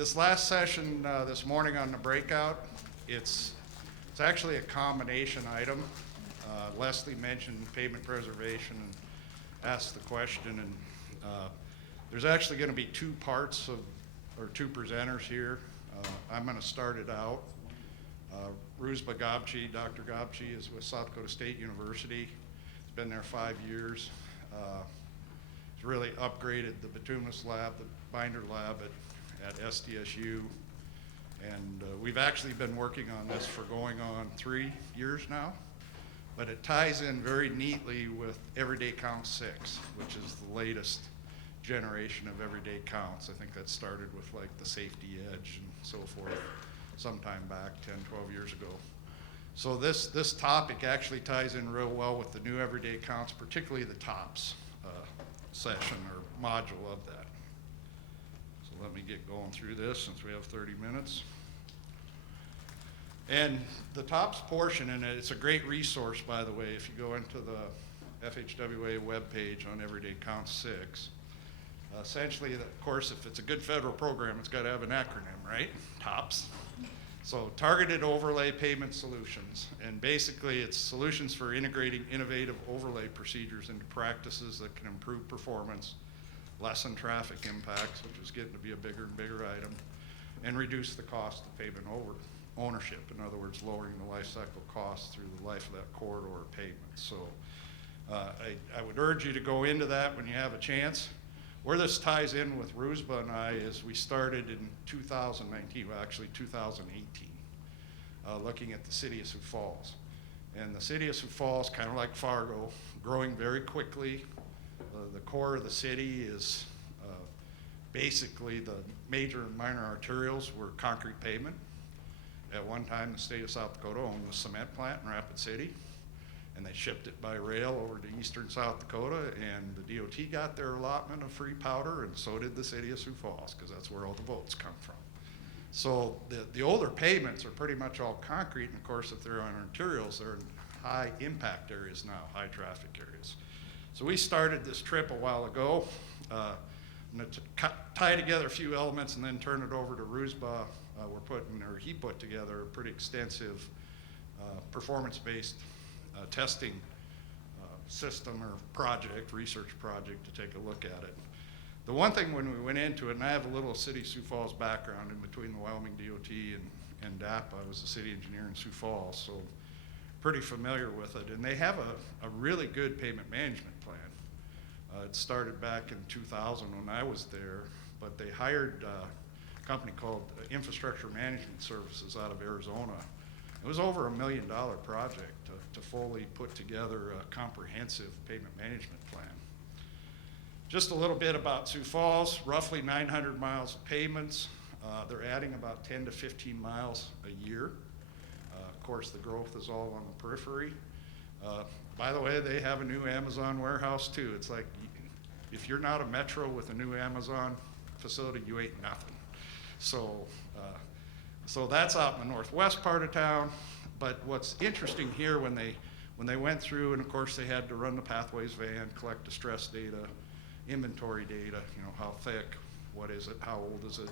this last session this morning on the breakout, it's actually a combination item. Leslie mentioned pavement preservation and asked the question, and there's actually going to be two parts of, or two presenters here. I'm going to start it out. Rouzbeh Ghabchi, Dr. Ghabchi is with South Dakota State University. He's been there 5 years. He's really upgraded the bituminous lab, the binder lab at SDSU. And we've actually been working on this for going on 3 years now. But it ties in very neatly with Everyday Count 6, which is the latest generation of Everyday Counts. I think that started with like the Safety Edge and so forth sometime back 10, 12 years ago. So this topic actually ties in real well with the new Everyday Counts, particularly the TOPS session or module of that. So let me get going through this since we have 30 minutes. And the TOPS portion, and it's a great resource, by the way, if you go into the FHWA webpage on Everyday Count 6. Essentially, of course, if it's a good federal program, it's got to have an acronym, right? TOPS. So Targeted Overlay Pavement Solutions. And basically, it's solutions for integrating innovative overlay procedures into practices that can improve performance, lessen traffic impacts, which is getting to be a bigger and bigger item, and reduce the cost of pavement ownership. In other words, lowering the life cycle costs through the life of that corridor or pavement. So I would urge you to go into that when you have a chance. Where this ties in with Rouzbeh and I is we started in 2019, well actually 2018, looking at the city of Sioux Falls. And the city of Sioux Falls, kind of like Fargo, growing very quickly. The core of the city is basically the major and minor arterials were concrete pavement. At one time, the state of South Dakota owned the cement plant in Rapid City, and they shipped it by rail over to eastern South Dakota, and the DOT got their allotment of free powder, and so did the city of Sioux Falls, because that's where all the votes come from. So the older pavements are pretty much all concrete, and of course, if they're on arterials, they're in high impact areas now, high traffic areas. So we started this trip a while ago. I'm going to tie together a few elements and then turn it over to Rouzbeh. He put together a pretty extensive performance-based testing system or project, research project to take a look at it. The one thing when we went into it, and I have a little city Sioux Falls background in between the Wyoming DOT and DAPA. I was the city engineer in Sioux Falls, so pretty familiar with it. And they have a really good pavement management plan. It started back in 2000 when I was there, but they hired a company called Infrastructure Management Services out of Arizona. It was over $1 million project to fully put together a comprehensive pavement management plan. Just a little bit about Sioux Falls, roughly 900 miles of pavements. They're adding about 10 to 15 miles a year. Of course, the growth is all on the periphery. By the way, they have a new Amazon warehouse too. It's like, if you're not a metro with a new Amazon facility, you ain't nothing. So that's out in the northwest part of town. But what's interesting here, when they went through, and of course they had to run the pathways van, collect distress data, inventory data, you know, how thick, what is it, how old is it.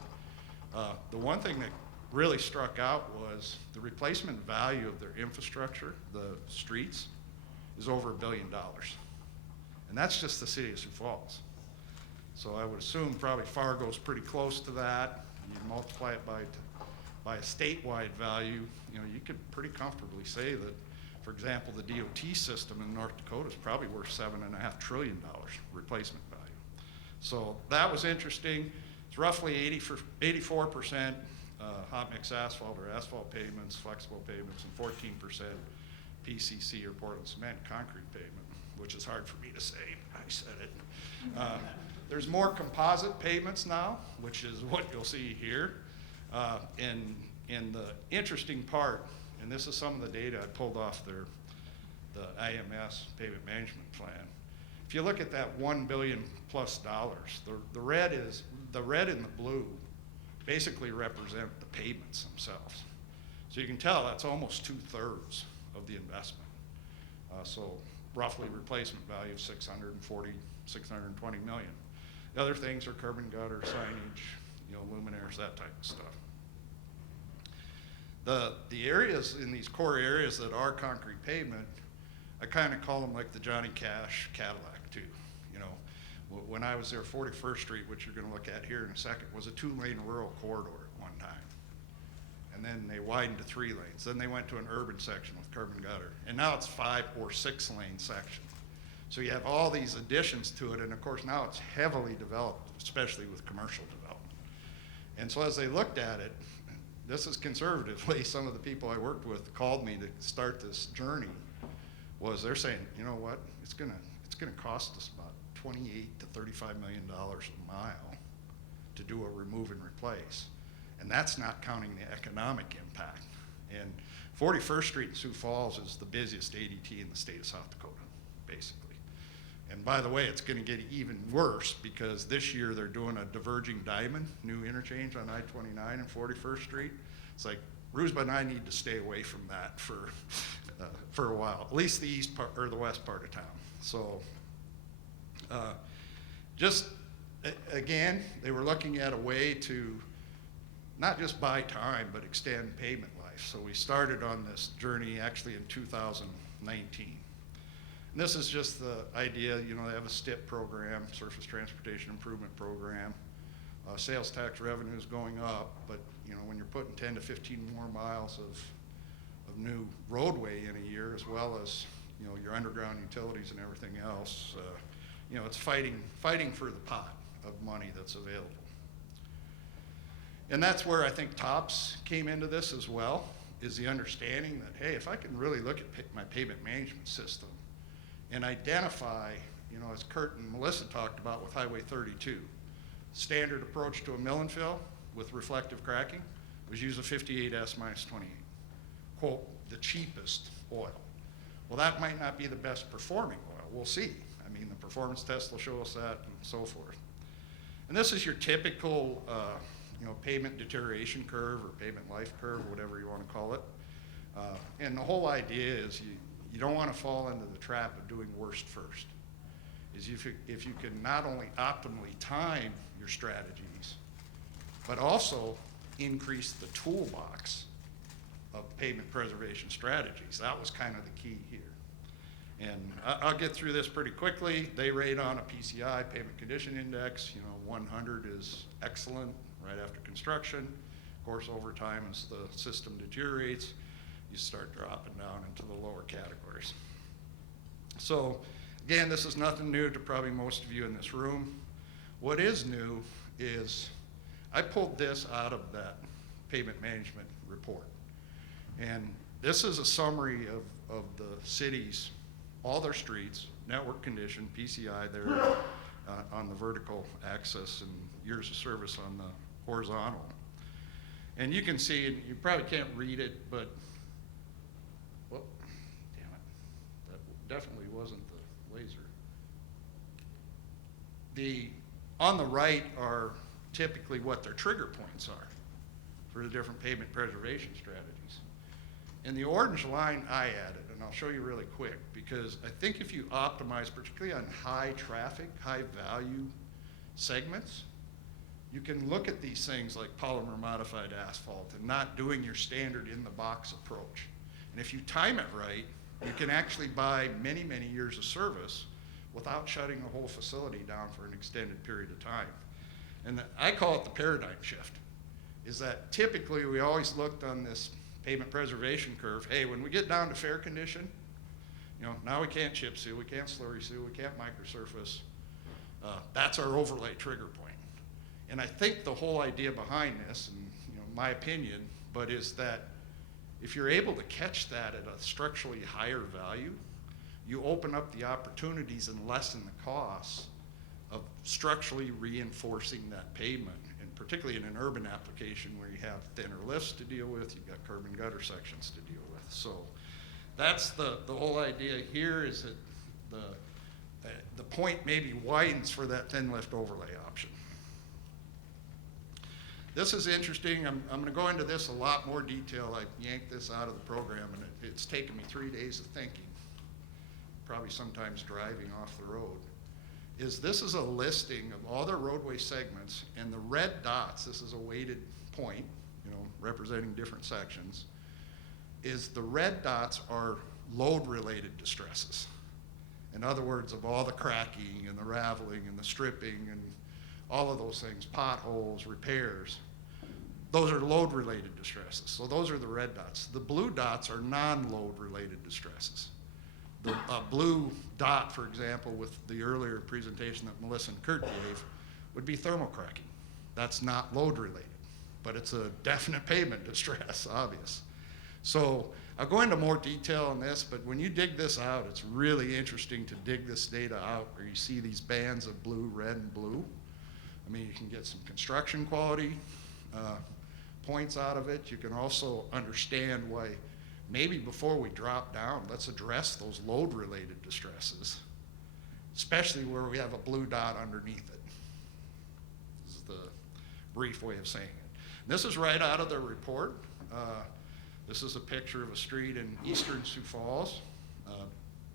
The one thing that really struck out was the replacement value of their infrastructure, the streets, is over $1 billion. And that's just the city of Sioux Falls. So I would assume probably Fargo's pretty close to that. You multiply it by a statewide value, you know, you could pretty comfortably say that, for example, the DOT system in North Dakota is probably worth $7.5 trillion replacement value. So that was interesting. It's roughly 84% hot mix asphalt or asphalt pavements, flexible pavements, and 14% PCC or Portland cement concrete pavement, which is hard for me to say, but I said it. There's more composite pavements now, which is what you'll see here. And the interesting part, and this is some of the data I pulled off the IMS pavement management plan. If you look at that $1 billion plus, the red and the blue basically represent the pavements themselves. So you can tell that's almost 2/3 of the investment. So roughly replacement value of $620 million. The other things are curb and gutter, signage, luminaires, that type of stuff. The areas in these core areas that are concrete pavement, I kind of call them like the Johnny Cash Cadillac too. When I was there, 41st Street, which you're gonna look at here in a second, was a 2-lane rural corridor at one time. And then they widened to 3 lanes. Then they went to an urban section with curb and gutter. And now it's 5 or 6 lane section. So you have all these additions to it, and of course now it's heavily developed, especially with commercial development. And so as they looked at it, this is conservatively, some of the people I worked with called me to start this journey, was they're saying, you know what, it's gonna cost us about $28 to $35 million a mile to do a remove and replace. And that's not counting the economic impact. And 41st Street in Sioux Falls is the busiest ADT in the state of South Dakota, basically. And by the way, it's gonna get even worse because this year they're doing a diverging diamond, new interchange on I-29 and 41st Street. It's like, Rouzbeh and I need to stay away from that for a while, at least the east part or the west part of town. So again, they were looking at a way to not just buy time, but extend pavement life. So we started on this journey actually in 2019. And this is just the idea, they have a STIP program, Surface Transportation Improvement Program. Sales tax revenue is going up, but when you're putting 10 to 15 more miles of new roadway in a year, as well as your underground utilities and everything else, it's fighting for the pot of money that's available. And that's where I think TOPS came into this as well, is the understanding that, hey, if I can really look at my pavement management system and identify, as Kurt and Melissa talked about with Highway 32, standard approach to a mill and fill with reflective cracking was use a 58S minus 28. Quote, the cheapest oil. Well, that might not be the best performing oil. We'll see. I mean, the performance test will show us that and so forth. And this is your typical, pavement deterioration curve or pavement life curve, or whatever you want to call it. And the whole idea is you don't want to fall into the trap of doing worst first. Is if you can not only optimally time your strategies, but also increase the toolbox of pavement preservation strategies. That was kind of the key here. And I'll get through this pretty quickly. They rate on a PCI, Pavement Condition Index. 100 is excellent right after construction. Of course, over time, as the system deteriorates, you start dropping down into the lower categories. So again, this is nothing new to probably most of you in this room. What is new is I pulled this out of that pavement management report. And this is a summary of the city's, all their streets, network condition, PCI there on the vertical axis, and years of service on the horizontal. And you can see, and you probably can't read it, but, whoop, damn it, that definitely wasn't the laser. On the right are typically what their trigger points are for the different pavement preservation strategies. And the orange line I added, and I'll show you really quick, because I think if you optimize, particularly on high traffic, high value segments, you can look at these things like polymer modified asphalt and not doing your standard in the box approach. And if you time it right, you can actually buy many, many years of service without shutting the whole facility down for an extended period of time. And I call it the paradigm shift, is that typically we always looked on this pavement preservation curve, hey, when we get down to fair condition, now we can't chip seal, we can't slurry seal, we can't microsurface. That's our overlay trigger point. And I think the whole idea behind this, and my opinion, but is that if you're able to catch that at a structurally higher value, you open up the opportunities and lessen the costs of structurally reinforcing that pavement, and particularly in an urban application where you have thinner lifts to deal with, you've got curb and gutter sections to deal with. So that's the whole idea here, is that the point maybe widens for that thin lift overlay option. This is interesting. I'm going to go into this a lot more detail. I yanked this out of the program, and it's taken me 3 days of thinking, probably sometimes driving off the road. is this is a listing of all their roadway segments, and the red dots, this is a weighted point, you know, representing different sections, is the red dots are load-related distresses. In other words, of all the cracking and the raveling and the stripping and all of those things, potholes, repairs, those are load-related distresses. So those are the red dots. The blue dots are non-load-related distresses. The blue dot, for example, with the earlier presentation that Melissa and Kurt gave, would be thermal cracking. That's not load-related, but it's a definite pavement distress, obvious. So I'll go into more detail on this, but when you dig this out, it's really interesting to dig this data out where you see these bands of blue, red, and blue. I mean, you can get some construction quality points out of it. You can also understand why maybe before we drop down, let's address those load-related distresses, especially where we have a blue dot underneath it. This is the brief way of saying it. This is right out of their report. This is a picture of a street in eastern Sioux Falls,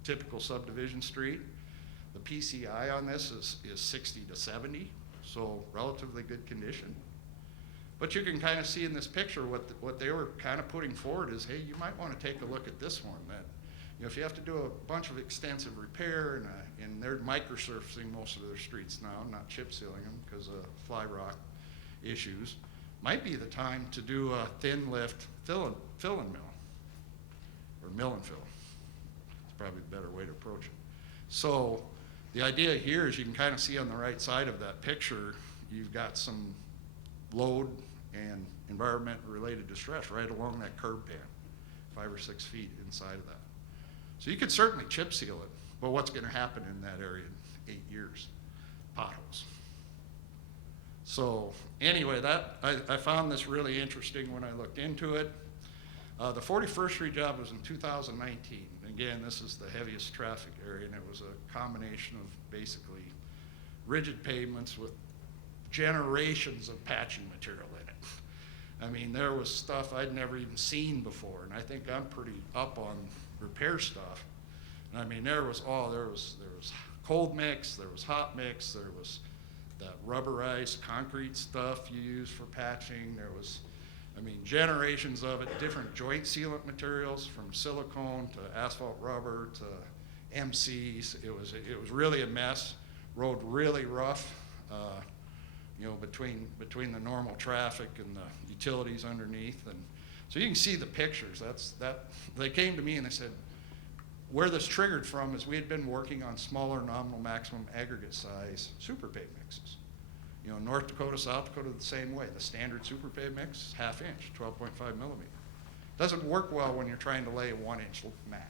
typical subdivision street. The PCI on this is 60 to 70, so relatively good condition. But you can kind of see in this picture what they were kind of putting forward is, hey, you might want to take a look at this one. That, you know, if you have to do a bunch of extensive repair and they're microsurfacing most of their streets now, not chip sealing them because of fly rock issues, might be the time to do a thin lift fill and mill, or mill and fill. It's probably a better way to approach it. So the idea here is you can kind of see on the right side of that picture, you've got some load and environment related distress right along that curb band, 5 or 6 feet inside of that. So you could certainly chip seal it, but what's going to happen in that area in 8 years? Potholes. So anyway, I found this really interesting when I looked into it. The 41st Street job was in 2019. Again, this is the heaviest traffic area, and it was a combination of basically rigid pavements with generations of patching material in it. I mean, there was stuff I'd never even seen before, and I think I'm pretty up on repair stuff. And I mean, there was cold mix, there was hot mix, there was that rubberized concrete stuff you use for patching. There was, I mean, generations of it, different joint sealant materials from silicone to asphalt rubber to MCs. It was really a mess. Road really rough, you know, between the normal traffic and the utilities underneath. And so you can see the pictures. They came to me and they said, where this triggered from is we had been working on smaller nominal maximum aggregate size super pave mixes. You know, North Dakota, South Dakota, the same way. The standard super pave mix, 1/2 inch, 12.5 millimeter. Doesn't work well when you're trying to lay a 1 inch mat.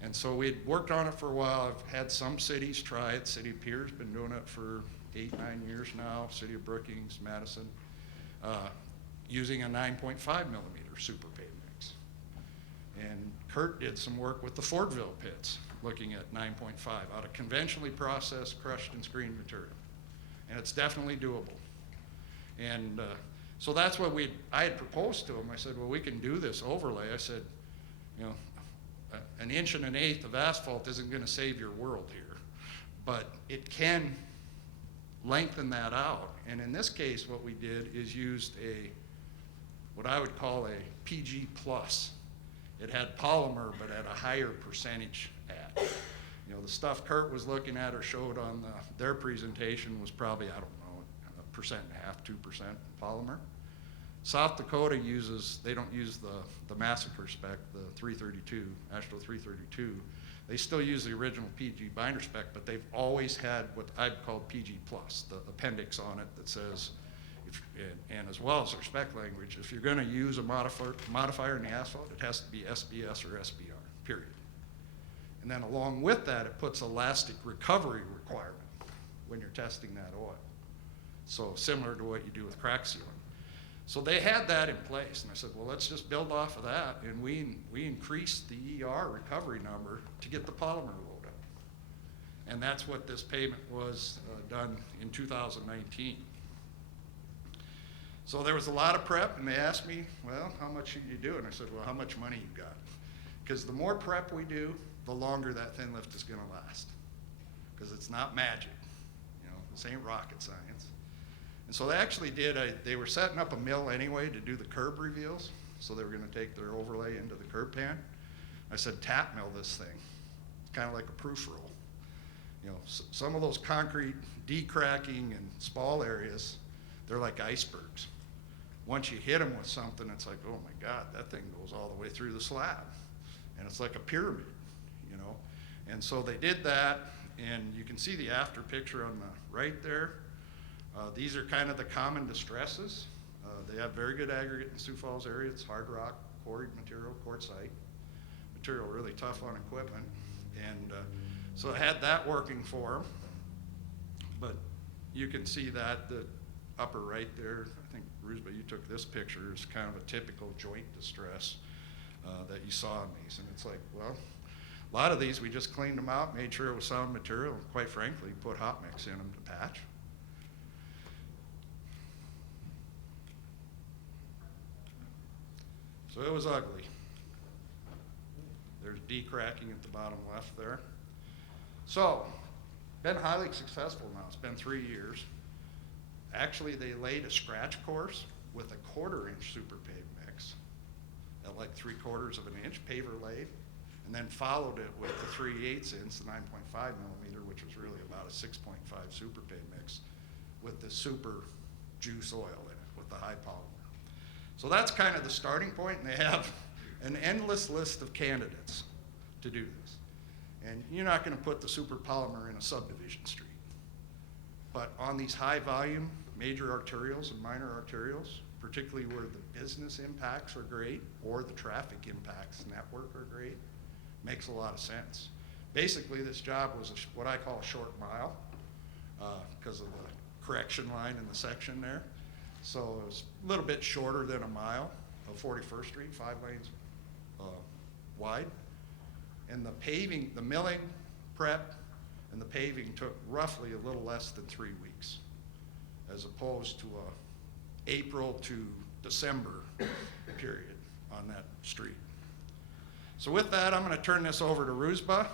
And so we'd worked on it for a while. I've had some cities try it. City of Pierre's been doing it for 8, 9 years now. City of Brookings, Madison, using a 9.5 millimeter super pave mix. And Kurt did some work with the Fordville pits, looking at 9.5 out of conventionally processed, crushed, and screened material. And it's definitely doable. And so that's what I had proposed to him. I said, well, we can do this overlay. I said, you know, 1 1/8 of asphalt isn't going to save your world here, but it can lengthen that out. And in this case, what we did is used what I would call a PG plus. It had polymer, but at a higher percentage add. You know, the stuff Kurt was looking at or showed on their presentation was probably, I don't know, 1.5%, 2% polymer. South Dakota they don't use the massacre spec, the 332, Asheville 332. They still use the original PG binder spec, but they've always had what I've called PG plus, the appendix on it that says, and as well as their spec language, if you're going to use a modifier in the asphalt, it has to be SBS or SBR, period. And then along with that, it puts elastic recovery requirement when you're testing that oil. So similar to what you do with crack sealing. So they had that in place, and I said, well, let's just build off of that, and we increased the ER recovery number to get the polymer load up. And that's what this pavement was done in 2019. So there was a lot of prep, and they asked me, well, how much should you do? And I said, well, how much money you got? Because the more prep we do, the longer that thin lift is going to last. because it's not magic. You know, this ain't rocket science. And so they actually did, they were setting up a mill anyway to do the curb reveals. So they were going to take their overlay into the curb pan. I said, tap mill this thing. It's kind of like a proof roll. You know, some of those concrete decracking and spall areas, they're like icebergs. Once you hit them with something, it's like, oh my God, that thing goes all the way through the slab. And it's like a pyramid, you know. And so they did that, and you can see the after picture on the right there. These are kind of the common distresses. They have very good aggregate in Sioux Falls area. It's hard rock, quarried material, quartzite. Material really tough on equipment. And so I had that working for them. But you can see that, the upper right there, I think, Rouzbeh, you took this picture, is kind of a typical joint distress that you saw in these. And it's like, well, a lot of these, we just cleaned them out, made sure it was sound material, and quite frankly, put hot mix in them to patch. So it was ugly. There's decracking at the bottom left there. So, been highly successful now. It's been 3 years. Actually, they laid a scratch course with a 1/4 inch super pave mix at like 3/4 of an inch, paver laid, and then followed it with the 3/8 inch, the 9.5 millimeter, which was really about a 6.5 super pave mix with the super juice oil in it, with the high polymer. So that's kind of the starting point, and they have an endless list of candidates to do this. And you're not going to put the super polymer in a subdivision street. But on these high volume major arterials and minor arterials, particularly where the business impacts are great or the traffic impacts network are great, makes a lot of sense. Basically, this job was what I call a short mile because of the correction line in the section there. So it was a little bit shorter than a mile of 41st Street, 5 lanes wide. And the paving, the milling, prep, and the paving took roughly a little less than 3 weeks, as opposed to a April to December period on that street. So with that, I'm going to turn this over to Rouzbeh.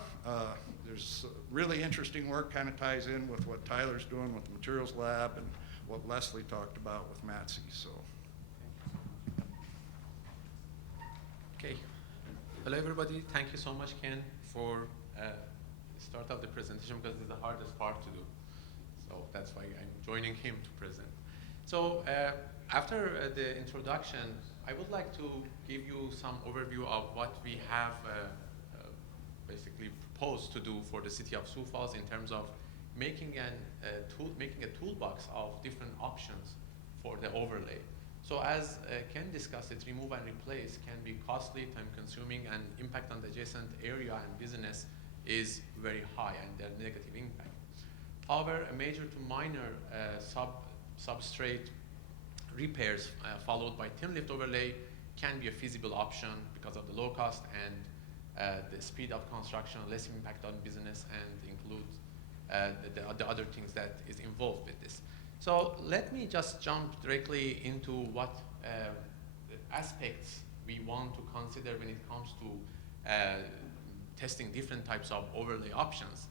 There's really interesting work, kind of ties in with what Tyler's doing with the materials lab and what Leslie talked about with Matsy. So. Okay. Hello, everybody. Thank you so much, Ken, for start of the presentation, because it's the hardest part to do. So that's why I'm joining him to present. So after the introduction, I would like to give you some overview of what we have basically proposed to do for the city of Sioux Falls in terms of making a toolbox of different options for the overlay. So as Ken discussed it, remove and replace can be costly, time consuming, and impact on the adjacent area and business is very high, and their negative impact. However, a major to minor substrate repairs followed by thin lift overlay can be a feasible option because of the low cost and the speed of construction, less impact on business, and includes the other things that is involved with this. So let me just jump directly into what aspects we want to consider when it comes to testing different types of overlay options.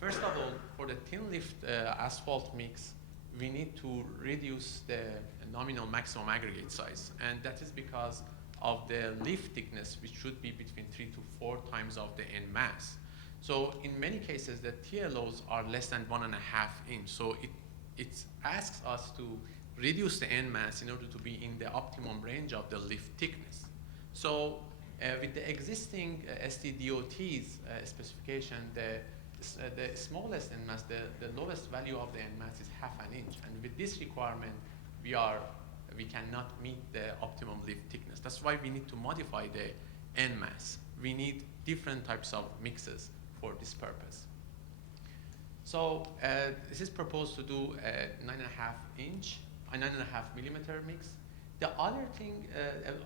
First of all, for the thin lift asphalt mix, we need to reduce the nominal maximum aggregate size, and that is because of the lift thickness, which should be between 3 to 4 times of the end mass. So in many cases, the TLOs are less than 1.5 inch. So it asks us to reduce the end mass in order to be in the optimum range of the lift thickness. So with the existing STDOT's specification, the smallest end mass, the lowest value of the end mass is 0.5 inch. And with this requirement, we cannot meet the optimum lift thickness. That's why we need to modify the end mass. We need different types of mixes for this purpose. So this is proposed to do a 9.5 millimeter mix. The other thing,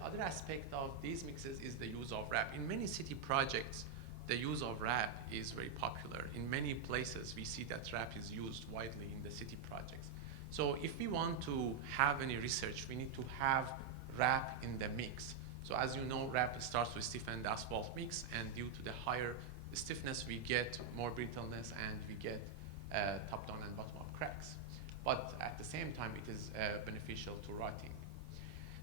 other aspect of these mixes is the use of wrap. In many city projects, the use of wrap is very popular. In many places, we see that wrap is used widely in the city projects. So if we want to have any research, we need to have wrap in the mix. So as you know, wrap starts with stiffened asphalt mix, and due to the higher stiffness, we get more brittleness and we get top down and bottom up cracks. But at the same time, it is beneficial to rotting.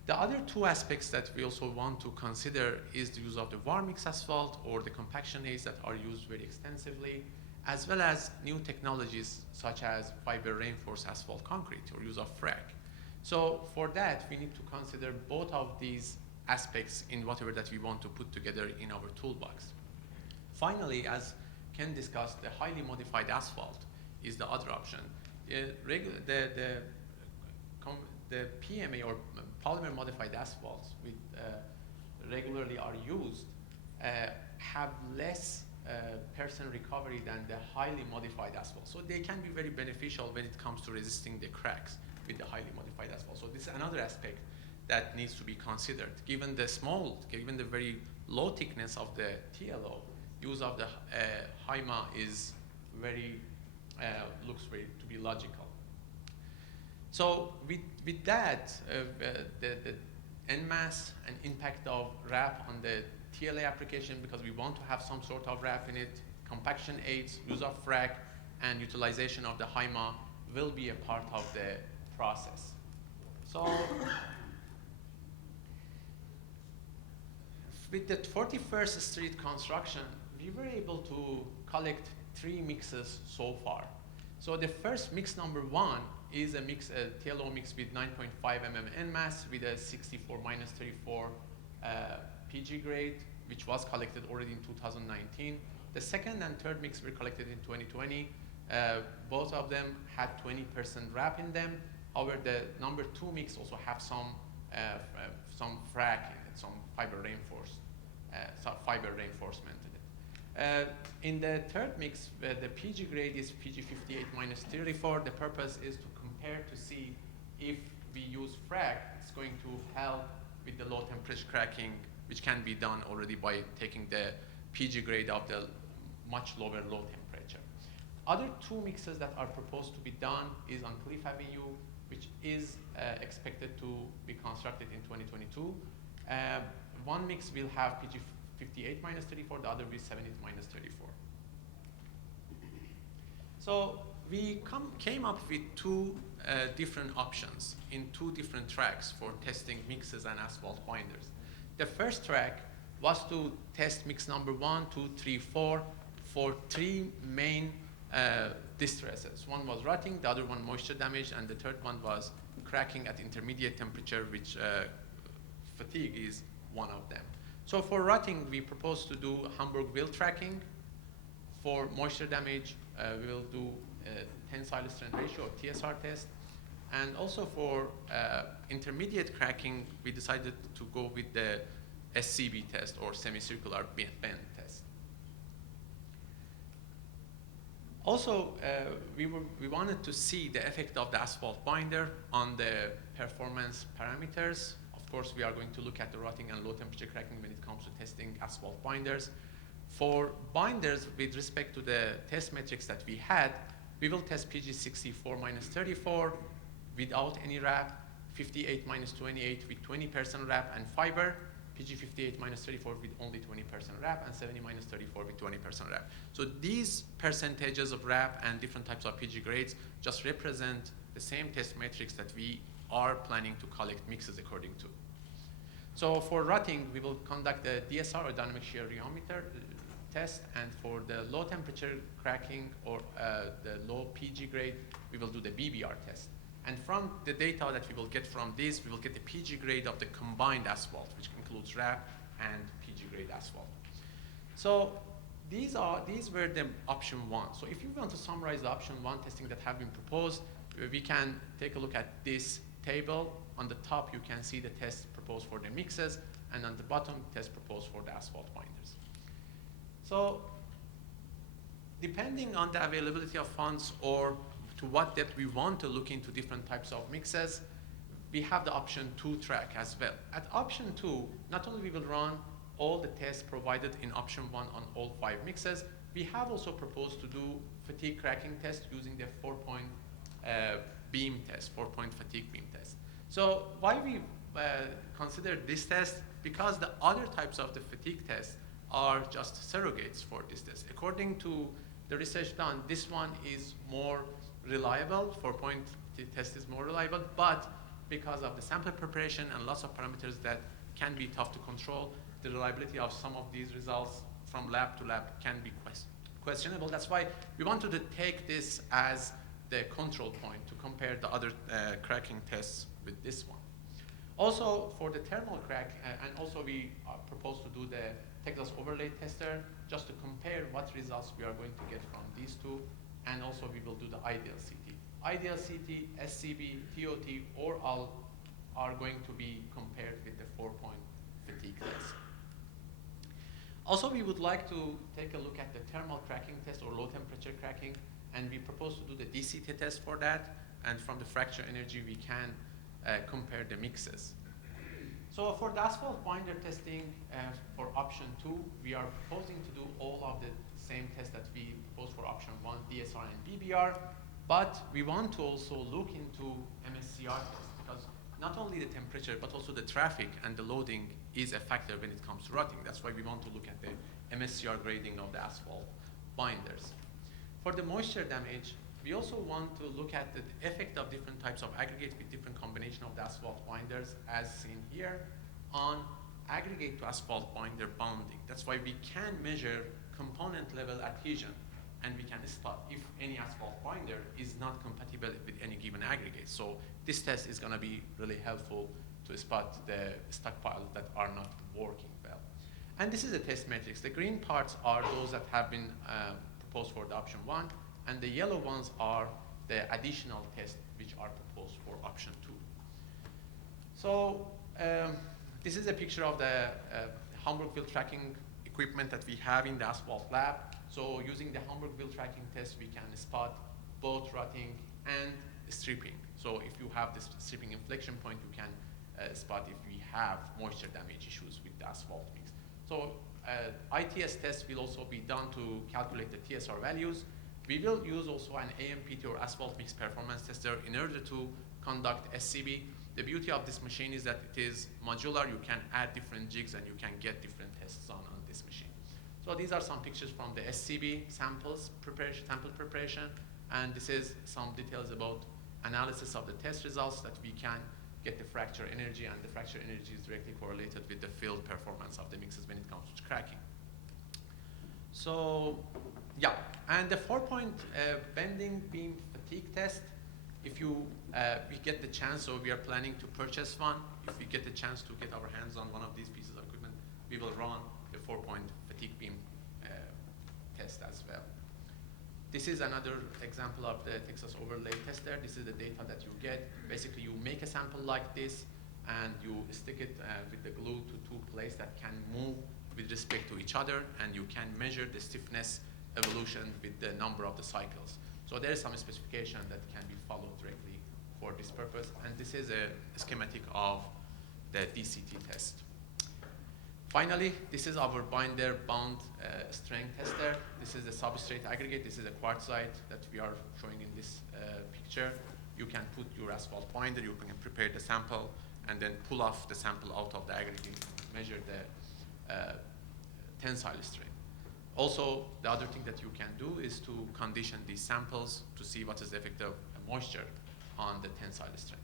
The other two aspects that we also want to consider is the use of the warm mix asphalt or the compaction aids that are used very extensively, as well as new technologies such as fiber reinforced asphalt concrete or use of frac. So for that, we need to consider both of these aspects in whatever that we want to put together in our toolbox. Finally, as Ken discussed, the highly modified asphalt is the other option. The PMA or polymer modified asphalts which regularly are used have less percent recovery than the highly modified asphalt. So they can be very beneficial when it comes to resisting the cracks with the highly modified asphalt. So this is another aspect that needs to be considered. Given the very low thickness of the TLO, use of the HIMA is looks to be logical. So with that, the end mass and impact of wrap on the TLA application, because we want to have some sort of wrap in it, compaction aids, use of frac, and utilization of the HIMA will be a part of the process. So with the 41st Street construction, we were able to collect 3 mixes so far. So the first mix number 1 is a TLO mix with 9.5 mm N mass with a 64-34 PG grade, which was collected already in 2019. The second and third mix were collected in 2020. Both of them had 20% wrap in them. However, the number 2 mix also have some frac in it, some fiber reinforcement in it. In the third mix, the PG grade is PG 58-34. The purpose is to compare to see if we use frac, it's going to help with the low temperature cracking, which can be done already by taking the PG grade of the much lower low temperature. Other 2 mixes that are proposed to be done is on Cliff Avenue, which is expected to be constructed in 2022. One mix will have PG 58-34, the other will be 70-34. So we came up with 2 different options in 2 different tracks for testing mixes and asphalt binders. The first track was to test mix number 1, 2, 3, 4 for 3 main distresses. One was rotting, the other one moisture damage, and the third one was cracking at intermediate temperature, which fatigue is one of them. So for rotting, we propose to do Hamburg wheel tracking. For moisture damage, we will do tensile strength ratio or TSR test. And also for intermediate cracking, we decided to go with the SCB test or semicircular bend test. Also, we wanted to see the effect of the asphalt binder on the performance parameters. Of course, we are going to look at the rotting and low temperature cracking when it comes to testing asphalt binders. For binders, with respect to the test metrics that we had, we will test PG 64-34 without any wrap, 58-28 with 20% wrap and fiber, PG 58-34 with only 20% wrap, and 70-34 with 20% wrap. So these percentages of wrap and different types of PG grades just represent the same test metrics that we are planning to collect mixes according to. So for rotting, we will conduct the DSR or dynamic shear rheometer test, and for the low temperature cracking or the low PG grade, we will do the BBR test. And from the data that we will get from this, we will get the PG grade of the combined asphalt, which includes wrap and PG grade asphalt. So these were the option 1. So if you want to summarize the option 1 testing that have been proposed, we can take a look at this table. On the top, you can see the test proposed for the mixes, and on the bottom, test proposed for the asphalt binders. So depending on the availability of funds or to what depth we want to look into different types of mixes, we have the option 2 track as well. At option 2, not only we will run all the tests provided in option 1 on all 5 mixes, we have also proposed to do fatigue cracking test using the 4-point beam test, 4-point fatigue beam test. So why we consider this test? Because the other types of the fatigue tests are just surrogates for this test. According to the research done, this one is more reliable, 4-point test is more reliable, but because of the sample preparation and lots of parameters that can be tough to control, the reliability of some of these results from lab to lab can be questionable. That's why we wanted to take this as the control point to compare the other cracking tests with this one. Also, for the thermal crack, and also we propose to do the Texas overlay tester just to compare what results we are going to get from these two, and also we will do the ideal CT. Ideal CT, SCB, TOT, or all are going to be compared with the 4-point fatigue test. Also, we would like to take a look at the thermal cracking test or low temperature cracking, and we propose to do the DCT test for that, and from the fracture energy we can compare the mixes. So for the asphalt binder testing for option 2, we are proposing to do all of the same tests that we proposed for option 1, DSR and BBR, but we want to also look into MSCR tests, because not only the temperature, but also the traffic and the loading is a factor when it comes to rutting. That's why we want to look at the MSCR grading of the asphalt binders. For the moisture damage, we also want to look at the effect of different types of aggregate with different combination of the asphalt binders, as seen here, on aggregate to asphalt binder bonding. That's why we can measure component level adhesion, and we can spot if any asphalt binder is not compatible with any given aggregate. So this test is going to be really helpful to spot the stockpiles that are not working well. And this is a test matrix. The green parts are those that have been proposed for the option 1, and the yellow ones are the additional tests which are proposed for option 2. So this is a picture of the Hamburg wheel tracking equipment that we have in the asphalt lab. So using the Hamburg wheel tracking test, we can spot both rutting and stripping. So if you have this stripping inflection point, you can spot if we have moisture damage issues with the asphalt mix. So ITS test will also be done to calculate the TSR values. We will use also an AMPT or asphalt mix performance tester in order to conduct SCB. The beauty of this machine is that it is modular. You can add different jigs and you can get different tests on this machine. So these are some pictures from the SCB sample preparation, and this is some details about analysis of the test results that we can get the fracture energy, and the fracture energy is directly correlated with the field performance of the mixes when it comes to cracking. So yeah, and the 4-point bending beam fatigue test, if you we get the chance, so we are planning to purchase one. If we get the chance to get our hands on one of these pieces of equipment, we will run the 4-point fatigue beam test as well. This is another example of the Texas overlay tester. This is the data that you get. Basically, you make a sample like this, and you stick it with the glue to 2 plates that can move with respect to each other, and you can measure the stiffness evolution with the number of the cycles. So there is some specification that can be followed directly for this purpose, and this is a schematic of the DCT test. Finally, this is our binder bound strength tester. This is a substrate aggregate. This is a quartzite that we are showing in this picture. You can put your asphalt binder, you can prepare the sample, and then pull off the sample out of the aggregate, measure the tensile strength. Also, the other thing that you can do is to condition these samples to see what is the effect of moisture on the tensile strength.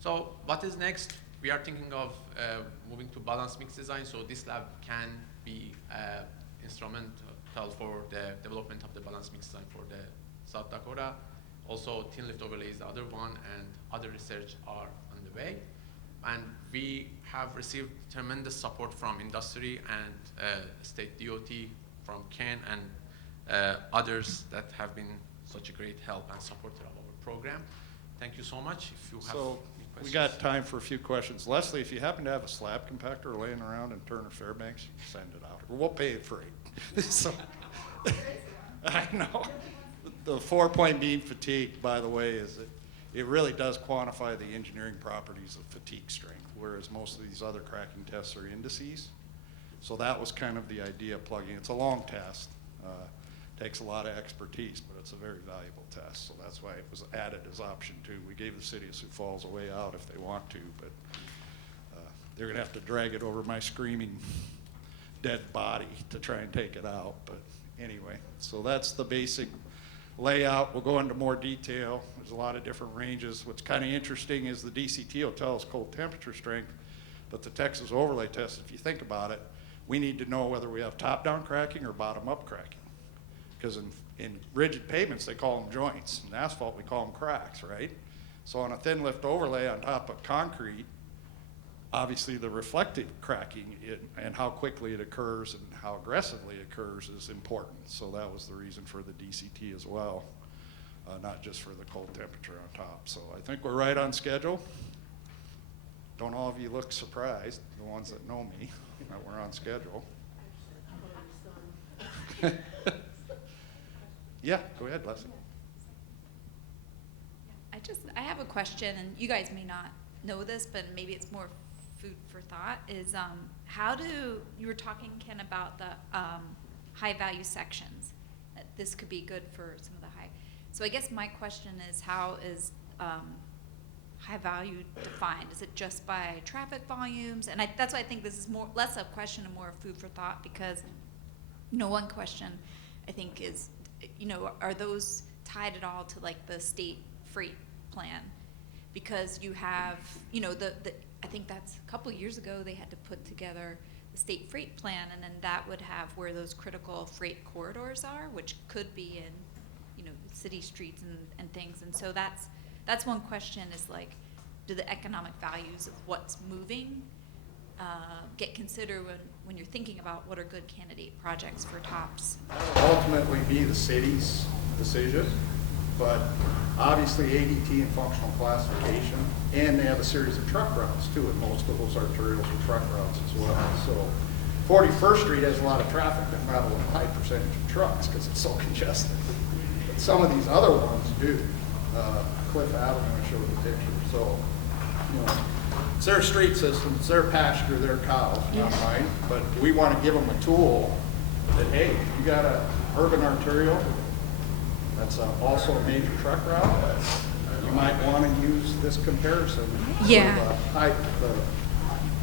So what is next? We are thinking of moving to balanced mix design. So this lab can be instrumental for the development of the balanced mix design for the South Dakota. Also, thin lift overlay is the other one, and other research are on the way. And we have received tremendous support from industry and state DOT, from Ken and others that have been such a great help and supporter of our program. Thank you so much. If you have any questions. We got time for a few questions. Leslie, if you happen to have a slab compactor laying around in Turner Fairbanks, send it out. We'll pay it free. So, I know. The 4-point beam fatigue, by the way, is it really does quantify the engineering properties of fatigue strength, whereas most of these other cracking tests are indices. So that was kind of the idea of plugging. It's a long test. Takes a lot of expertise, but it's a very valuable test. So that's why it was added as option 2. We gave the city of Sioux Falls a way out if they want to, but they're going to have to drag it over my screaming dead body to try and take it out. But anyway, so that's the basic layout. We'll go into more detail. There's a lot of different ranges. What's kind of interesting is the DCT will tell us cold temperature strength, but the Texas overlay test, if you think about it, we need to know whether we have top-down cracking or bottom-up cracking. Because in rigid pavements, they call them joints. In asphalt, we call them cracks, right? So on a thin lift overlay on top of concrete, obviously the reflective cracking and how quickly it occurs and how aggressively it occurs is important. So that was the reason for the DCT as well, not just for the cold temperature on top. So I think we're right on schedule. Don't all of you look surprised, the ones that know me, that we're on schedule. Yeah, go ahead, Leslie. I have a question, and you guys may not know this, but maybe it's more food for thought, is you were talking, Ken, about the high value sections, that this could be good for some of the high. So I guess my question is, how is high value defined? Is it just by traffic volumes? And that's why I think this is less a question and more a food for thought, because one question I think is, are those tied at all to like the state freight plan? Because you have, I think that's a couple of years ago they had to put together the state freight plan, and then that would have where those critical freight corridors are, which could be in, city streets and things. And so that's one question, is like, do the economic values of what's moving get considered when you're thinking about what are good candidate projects for TOPS? That will ultimately be the city's decision, but obviously ADT and functional classification, and they have a series of truck routes too, and most of those arterials are truck routes as well. So 41st Street has a lot of traffic, but not a high percentage of trucks because it's so congested. But some of these other ones do. Cliff Avenue, I showed the picture. So, it's their street system, it's their pasture, their cows, not mine. But we want to give them a tool that, hey, you got an urban arterial that's also a major truck route, you might want to use this comparison. Yeah.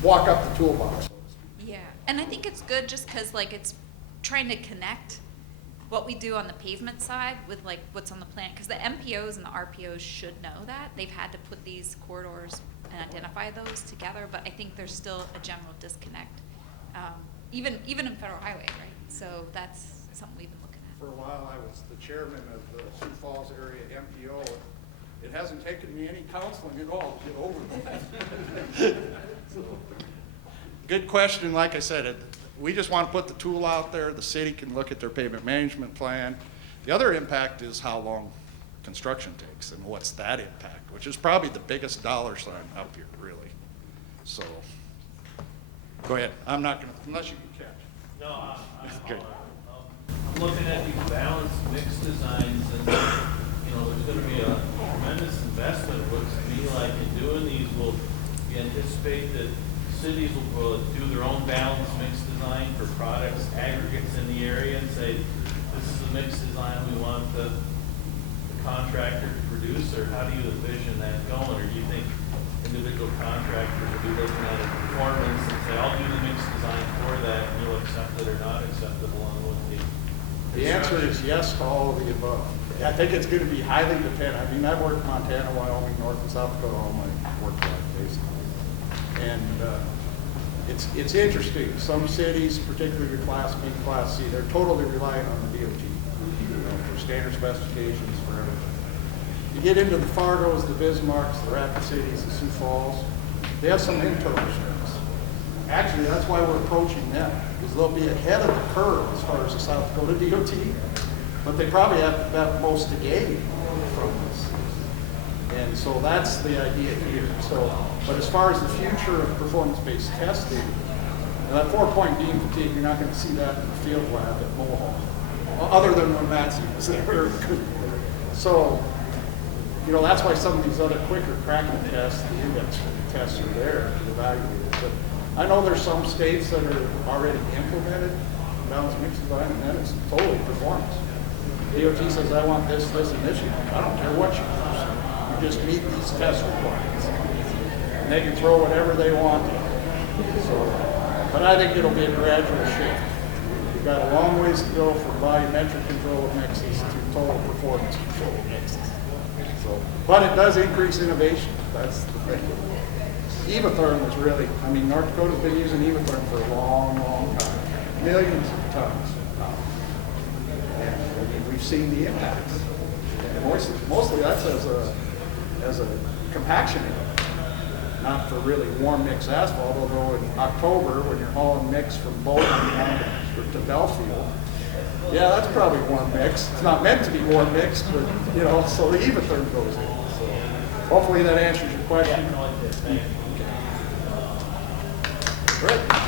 Walk up the toolbox. Yeah, and I think it's good just because like it's trying to connect what we do on the pavement side with like what's on the plan, because the MPOs and the RPOs should know that. They've had to put these corridors and identify those together, but I think there's still a general disconnect, even in federal highway, right? So that's something we've been looking at. For a while, I was the chairman of the Sioux Falls area MPO. It hasn't taken me any counseling at all to get over that. So, good question. Like I said, we just want to put the tool out there. The city can look at their pavement management plan. The other impact is how long construction takes and what's that impact, which is probably the biggest dollar sign up here, really. So, go ahead. I'm not going to, unless you can catch. No, Okay. I'm looking at these balanced mixed designs, and there's going to be a tremendous investment. It looks to me like in doing these, we anticipate that cities will do their own balanced mixed design for products, aggregates in the area, and say, this is a mixed design we want the contractor to produce, or how do you envision that going? Or do you think individual contractors will be looking at a performance and say, I'll do the mixed design for that, and you'll accept it or not acceptable on what the answer is yes to all of the above. I think it's going to be highly dependent. I mean, I've worked Montana, Wyoming, North and South Dakota all my work life, basically. And it's interesting. Some cities, particularly your Class B, Class C, they're totally reliant on the DOT for standard specifications, for everything. You get into the Fargos, the Bismarcks, the Rapid Cities, the Sioux Falls, they have some internal strengths. Actually, that's why we're approaching them, because they'll be ahead of the curve as far as the South Dakota DOT, but they probably have most to gain from this. And so that's the idea here. So, but as far as the future of performance-based testing, that 4-point beam fatigue, you're not going to see that in the field lab at Mohawk, other than when Matsy was there. So, that's why some of these other quicker cracking tests, the index tests are there to evaluate it. But I know there's some states that are already implemented balanced mixed design, and then it's totally performance. DOT says, I want this, and this. I don't care what you use. You just meet these test requirements. And they can throw whatever they want. So But I think it'll be a gradual shift. You've got a long ways to go from volumetric control of mixes to total performance control of mixes. So, but it does increase innovation. That's the thing. Evotherm is really, I mean, North Dakota's been using Evotherm for a long, long time. Millions of tons now. And I mean, we've seen the impacts. And mostly that's as a compaction aid, not for really warm mix asphalt, although in October when you're hauling mix from Bolton down to Belfield, yeah, that's probably warm mix. It's not meant to be warm mix, but you know, so the Evotherm goes in. So hopefully that answers your question. Yeah, no, I did. Thank you. Right.